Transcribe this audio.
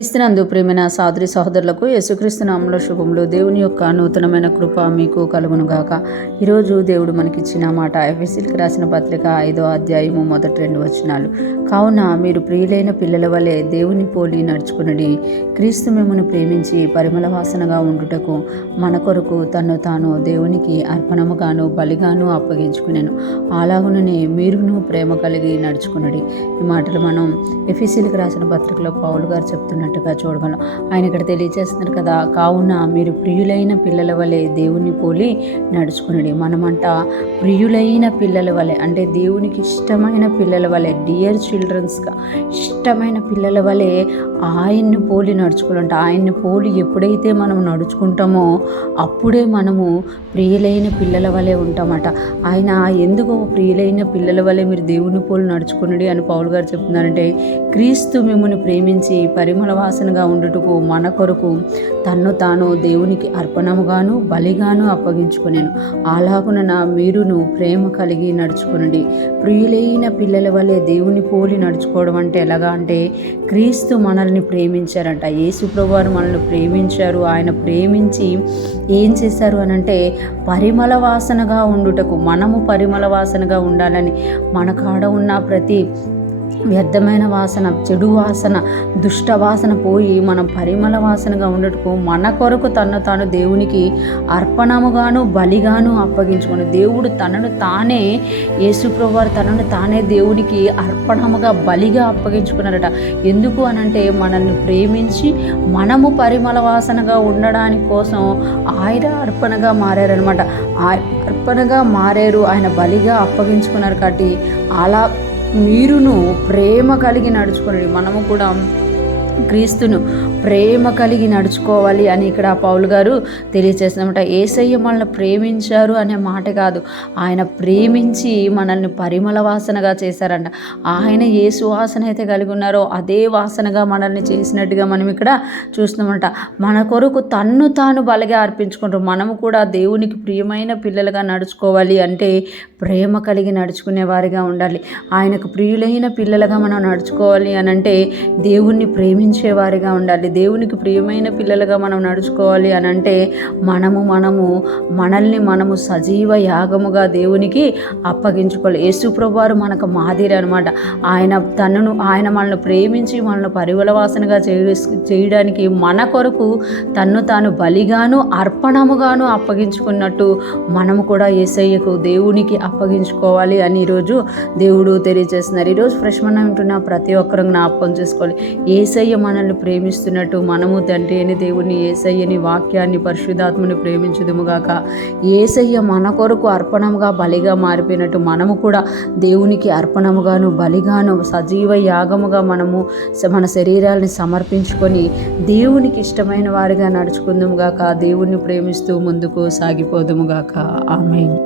క్రీస్తునందు ప్రేమైన సోదరి సహోదరులకు యేసుక్రీస్తు నామములో శుభములు. దేవుని యొక్క నూతనమైన కృప మీకు కలుగునుగాక. ఈరోజు దేవుడు మనకిచ్చిన మాట ఎఫెసీయులకు రాసిన పత్రిక 5వ అధ్యాయము మొదటి 2 వచనాలు. కావున మీరు ప్రియులైన పిల్లల వలె దేవుని పోలి నడుచుకునడి. క్రీస్తు మిమ్మును ప్రేమించి పరిమళ వాసనగా ఉండుటకు మన కొరకు తన్ను తాను దేవునికి అర్పణముగాను బలిగాను అప్పగించుకునేను. అలాగుననే మీరును ప్రేమ కలిగి నడుచుకునడి. ఈ మాటలు మనం ఎఫెసీయులకు రాసిన పత్రికలో పౌలు గారు చెప్తున్నట్టుగా చూడగలం. ఆయన ఇక్కడ తెలియజేస్తున్నారు కదా, కావున మీరు ప్రియులైన పిల్లల వలె దేవుని పోలి నడుచుకునడి. మనమంట ప్రియులైన పిల్లల వలె అంటే దేవునికి ఇష్టమైన పిల్లల వలె, డియర్ చిల్డ్రన్స్గా ఇష్టమైన పిల్లల వలె ఆయన్ని పోలి నడుచుకోవాలంట. ఆయన్ని పోలి ఎప్పుడైతే మనం నడుచుకుంటామో అప్పుడే మనము ప్రియులైన పిల్లల వలె ఉంటామట. ఆయన ఎందుకు ప్రియులైన పిల్లల వలె మీరు దేవుని పోలి నడుచుకునడి అని పౌలు గారు చెప్తున్నారంటే, క్రీస్తు మిమ్మును ప్రేమించి పరిమళ వాసనగా ఉండుటకు మన కొరకు తన్ను తాను దేవునికి అర్పణముగాను బలిగాను అప్పగించుకునేను. అలాగున మీరును ప్రేమ కలిగి నడుచుకునండి. ప్రియులైన పిల్లల వలె దేవుని పోలి నడుచుకోవడం అంటే ఎలాగా అంటే, క్రీస్తు మనల్ని ప్రేమించారంట. యేసు ప్రభువారు మనల్ని ప్రేమించారు. ఆయన ప్రేమించి ఏం చేశారు అని అంటే, పరిమళ వాసనగా ఉండుటకు, మనము పరిమళ వాసనగా ఉండాలని, మన కాడ ఉన్న ప్రతి వ్యర్థమైన వాసన, చెడు వాసన, దుష్ట వాసన పోయి మనం పరిమళ వాసనగా ఉండటకు మన కొరకు తను తాను దేవునికి అర్పణముగాను బలిగాను అప్పగించుకొని, దేవుడు తనను తానే, యేసు ప్రభువారు తనను తానే దేవునికి అర్పణముగా బలిగా అప్పగించుకున్నారట. ఎందుకు అనంటే మనల్ని ప్రేమించి మనము పరిమళ వాసనగా ఉండడానికి కోసం ఆయన అర్పణగా మారారనమాట. అర్పణగా మారారు, ఆయన బలిగా అప్పగించుకున్నారు. కాబట్టి అలా మీరును ప్రేమ కలిగి నడుచుకోండి. మనము కూడా క్రీస్తును ప్రేమ కలిగి నడుచుకోవాలి అని ఇక్కడ పౌలు గారు తెలియజేస్తున్నమాట. యేసయ్య మనల్ని ప్రేమించారు అనే మాట కాదు, ఆయన ప్రేమించి మనల్ని పరిమళ వాసనగా చేశారంట. ఆయన ఏ సువాసన అయితే కలిగి ఉన్నారో అదే వాసనగా మనల్ని చేసినట్టుగా మనం ఇక్కడ చూస్తున్నామంట. మన కొరకు తన్ను తాను బలిగా అర్పించుకుంటారు. మనము కూడా దేవునికి ప్రియమైన పిల్లలుగా నడుచుకోవాలి అంటే ప్రేమ కలిగి నడుచుకునే వారిగా ఉండాలి. ఆయనకు ప్రియులైన పిల్లలుగా మనం నడుచుకోవాలి అని అంటే దేవుణ్ణి ప్రేమించేవారిగా ఉండాలి. దేవునికి ప్రియమైన పిల్లలుగా మనం నడుచుకోవాలి అని అంటే మనము సజీవ యాగముగా దేవునికి అప్పగించుకోవాలి. యేసు ప్రభువారు మనకు మాదిరి అనమాట. ఆయన మనల్ని ప్రేమించి మనల్ని పరిమళ వాసనగా చేయడానికి మన కొరకు తన్ను తాను బలిగాను అర్పణముగాను అప్పగించుకున్నట్టు మనము కూడా యేసయ్యకు దేవునికి అప్పగించుకోవాలి అని ఈరోజు దేవుడు తెలియజేస్తున్నారు. ఈరోజు ఫ్రెష్ మనం ఉంటున్న ప్రతి ఒక్కరు జ్ఞాపకం చేసుకోవాలి. యేసయ్య మనల్ని ప్రేమిస్తున్నట్టు మనము తండ్రి అని దేవుని, యేసయ్యని, వాక్యాన్ని, పరిశుద్ధాత్మని ప్రేమించుదుముగాక. యేసయ్య మన కొరకు అర్పణముగా బలిగా మారిపోయినట్టు మనము కూడా దేవునికి అర్పణముగాను బలిగాను సజీవ యాగముగా మనము మన శరీరాన్ని సమర్పించుకొని దేవునికి ఇష్టమైన వారిగా నడుచుకుందుముగాక. దేవుణ్ణి ప్రేమిస్తూ ముందుకు సాగిపోదుముగాక. ఆమేన్.